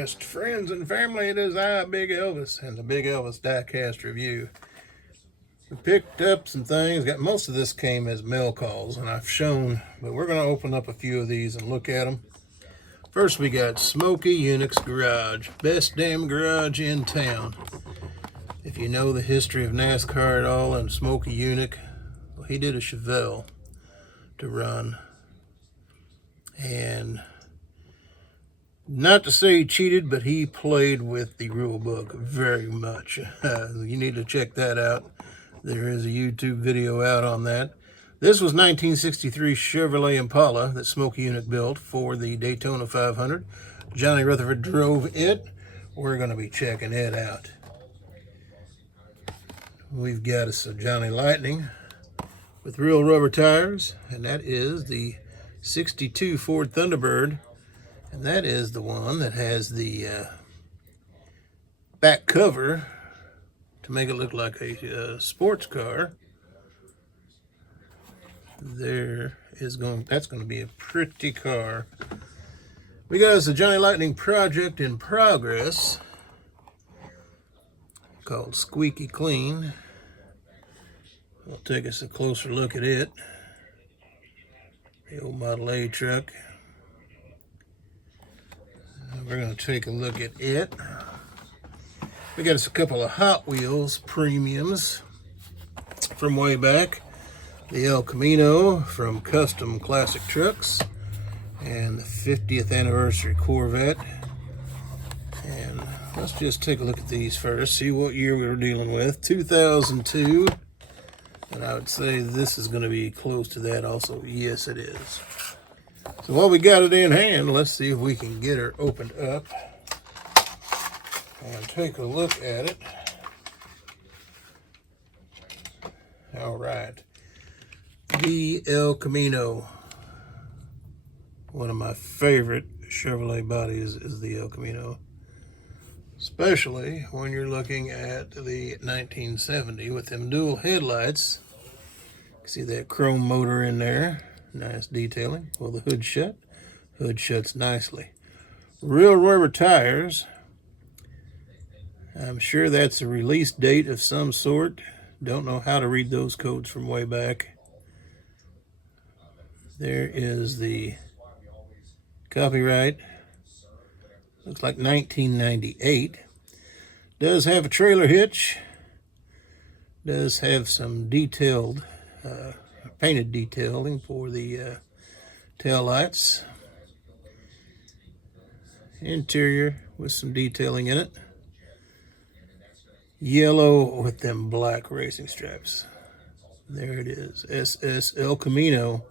diecast friends and family, it is I, Big Elvis, and the Big Elvis Diecast Review. We picked up some things. Most of this came as mail calls, and I've shown, but we're going to open up a few of these and look at them. First, we got Smokey Yunick's garage. Best damn garage in town. If you know the history of NASCAR at all and Smokey Yunick, well, he did a Chevelle to run. And not to say he cheated, but he played with the rule book very much. You need to check that out. There is a YouTube video out on that. This was 1963 Chevrolet Impala that Smokey Yunick built for the Daytona 500. Johnny Rutherford drove it. We're going to be checking it out. We've got us a Johnny Lightning with real rubber tires, and that is the 62 Ford Thunderbird, and that is the one that has the back cover to make it look like a sports car. That's going to be a pretty car. We got us a Johnny Lightning project in progress called Squeaky Clean. We'll take us a closer look at it. The old Model A truck. We're going to take a look at it. We got us a couple of Hot Wheels premiums from way back. The El Camino from Custom Classic Trucks. And the 50th anniversary Corvette. And let's just take a look at these first. See what year we were dealing with. 2002. And I would say this is going to be close to that also. Yes, it is. So while we got it in hand, let's see if we can get her opened up and take a look at it. All right. The El Camino. One of my favorite Chevrolet bodies is the El Camino. Especially when you're looking at the 1970 with them dual headlights. See that chrome motor in there. Nice detailing. Well, the hood shut. Hood shuts nicely. Real rubber tires. I'm sure that's a release date of some sort. Don't know how to read those codes from way back. There is the copyright. Looks like 1998. Does have a trailer hitch. Does have some detailed, painted detailing for the tail lights. Interior with some detailing in it. Yellow with them black racing stripes. There it is. SS El Camino.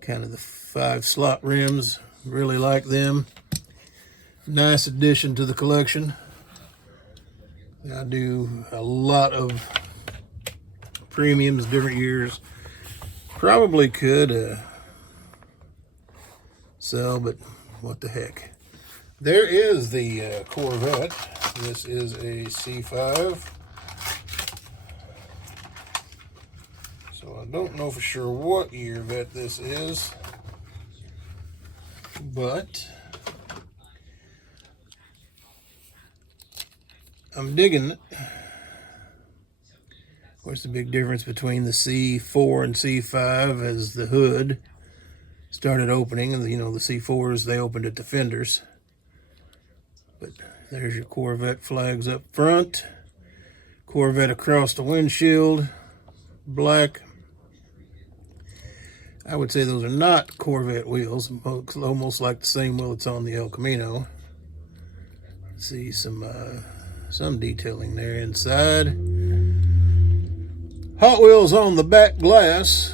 Kind of the 5 slot rims. Really like them. Nice addition to the collection. I do a lot of premiums, different years. Probably could sell, but what the heck. There is the Corvette. This is a C5. So I don't know for sure what year vet this is, but I'm digging it. Of course, the big difference between the C4 and C5 is the hood started opening, and you know the C4s, they opened at the fenders. But there's your Corvette flags up front. Corvette across the windshield, black. I would say those are not Corvette wheels, almost like the same wheel that's on the El Camino. See some detailing there inside. Hot Wheels on the back glass,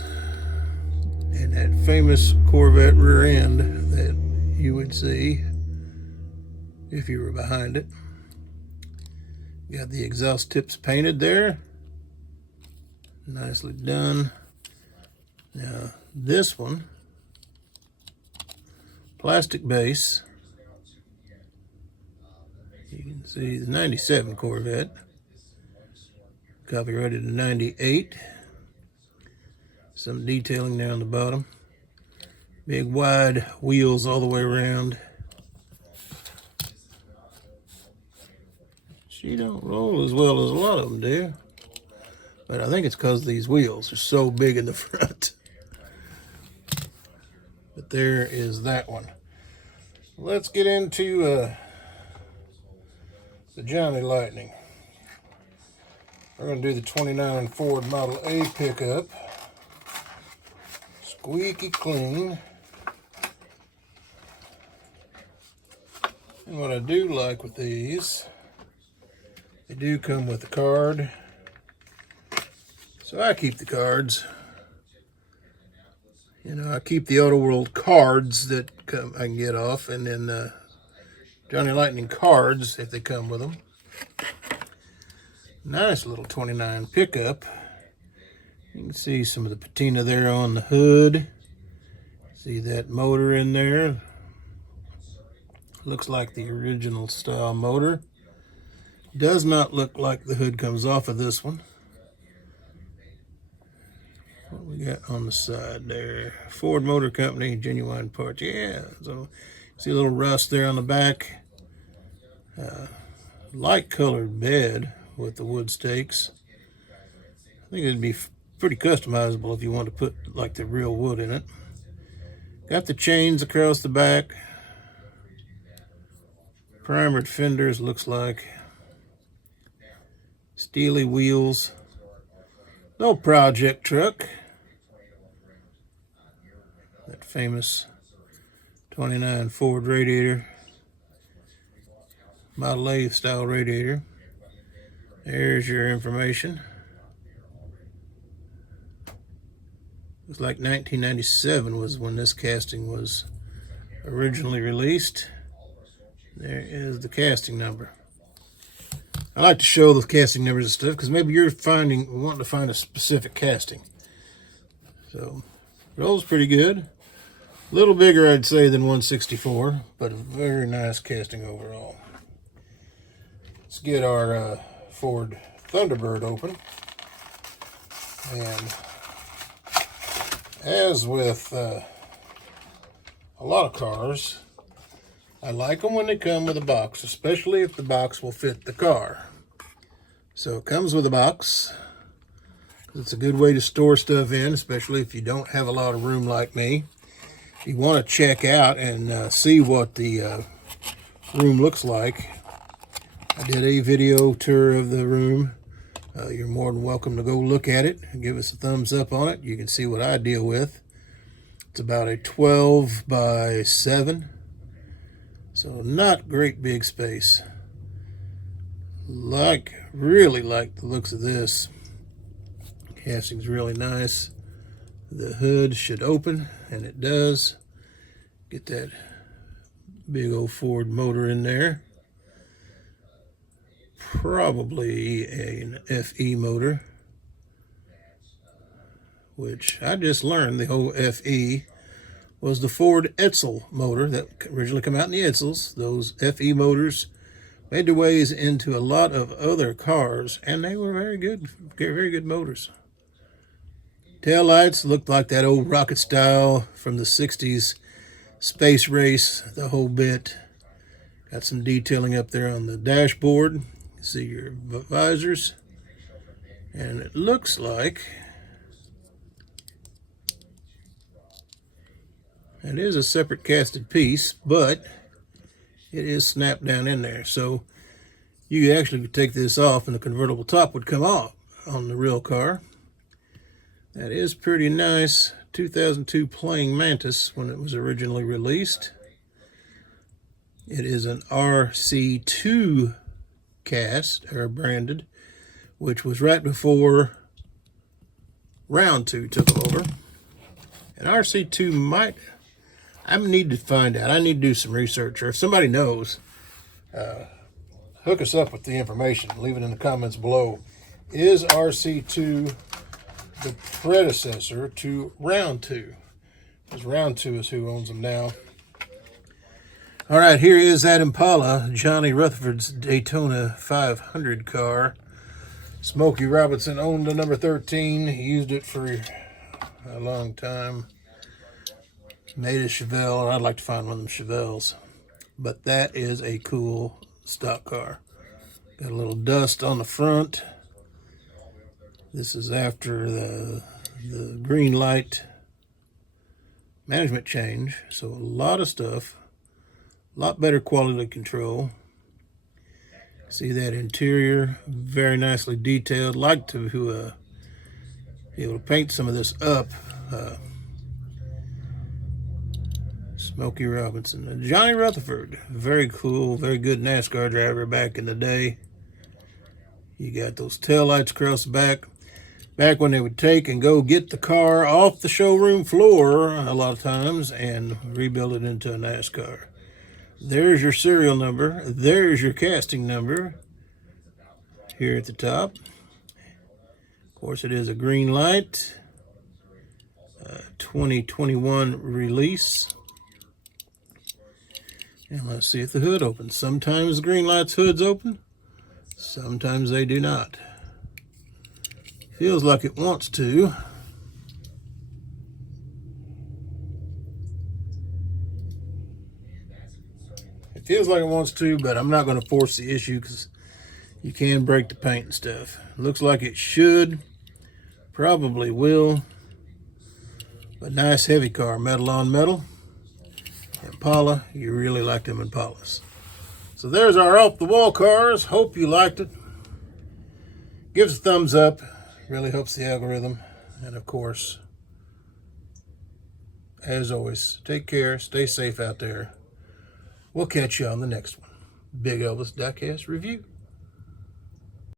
and that famous Corvette rear end that you would see if you were behind it. Got the exhaust tips painted there. Nicely done. Now this one, plastic base. You can see the 97 Corvette. Copyrighted in 98. Some detailing down the bottom. Big wide wheels all the way around. She don't roll as well as a lot of them do. But I think it's because these wheels are so big in the front. But there is that one. Let's get into the Johnny Lightning. We're going to do the 29 Ford Model A pickup. Squeaky clean. And what I do like with these, they do come with a card. So I keep the cards. You know, I keep the Auto World cards that I can get off, and then Johnny Lightning cards if they come with them. Nice little 29 pickup. You can see some of the patina there on the hood. See that motor in there? Looks like the original style motor. Does not look like the hood comes off of this one. What we got on the side there? Ford Motor Company, genuine parts. Yeah, so see a little rust there on the back. Light colored bed with the wood stakes. I think it'd be pretty customizable if you want to put like the real wood in it. Got the chains across the back. Primered fenders, looks like. Steely wheels. No project truck. That famous 29 Ford radiator. Model A style radiator. There's your information. Looks like 1997 was when this casting was originally released. There is the casting number. I like to show the casting numbers and stuff because maybe you're wanting to find a specific casting. So, rolls pretty good. A little bigger, I'd say, than 164, but a very nice casting overall. Let's get our Ford Thunderbird open. And as with a lot of cars, I like them when they come with a box, especially if the box will fit the car. So it comes with a box. It's a good way to store stuff in, especially if you don't have a lot of room like me. If you want to check out and see what the room looks like, I did a video tour of the room. You're more than welcome to go look at it and give us a thumbs up on it. You can see what I deal with. It's about a 12 by 7. So not great big space. Really like the looks of this. Casting's really nice. The hood should open, and it does. Get that big old Ford motor in there. Probably an FE motor, which I just learned the whole FE was the Ford Edsel motor that originally came out in the Edsels. Those FE motors made their ways into a lot of other cars, and they were very good motors. Tail lights looked like that old rocket style from the 60s space race, the whole bit. Got some detailing up there on the dashboard. You see your visors. And it looks like it is a separate casted piece, but it is snapped down in there. So you actually could take this off and the convertible top would come off on the real car. That is pretty nice. 2002 Playing Mantis when it was originally released. It is an RC2 cast, or branded, which was right before Round 2 took over. And RC2 might, I need to find out. I need to do some research, or if somebody knows, hook us up with the information. Leave it in the comments below. Is RC2 the predecessor to Round 2? Because Round 2 is who owns them now. All right, here is that Impala, Johnny Rutherford's Daytona 500 car. Smokey Robinson owned the number 13. He used it for a long time. Made a Chevelle, and I'd like to find one of them Chevelles. But that is a cool stock car. Got a little dust on the front. This is after the Greenlight management change. So a lot of stuff. A lot better quality control. See that interior, very nicely detailed. Like to be able to paint some of this up. Smokey Robinson. Johnny Rutherford, very cool, very good NASCAR driver back in the day. You got those taillights across the back. Back when they would take and go get the car off the showroom floor a lot of times and rebuild it into a NASCAR. There's your serial number. There's your casting number here at the top. Of course, it is a Greenlight 2021 release. And let's see if the hood opens. Sometimes Greenlight's hood's open. Sometimes they do not. Feels like it wants to. It feels like it wants to, but I'm not going to force the issue because you can break the paint and stuff. Looks like it should. Probably will. But nice heavy car, metal on metal. Impala, you really like them Impalas. So there's our off-the-wall cars. Hope you liked it. Give us a thumbs up. Really helps the algorithm. And of course, as always, take care. Stay safe out there. We'll catch you on the next one. Big Elvis Diecast Review.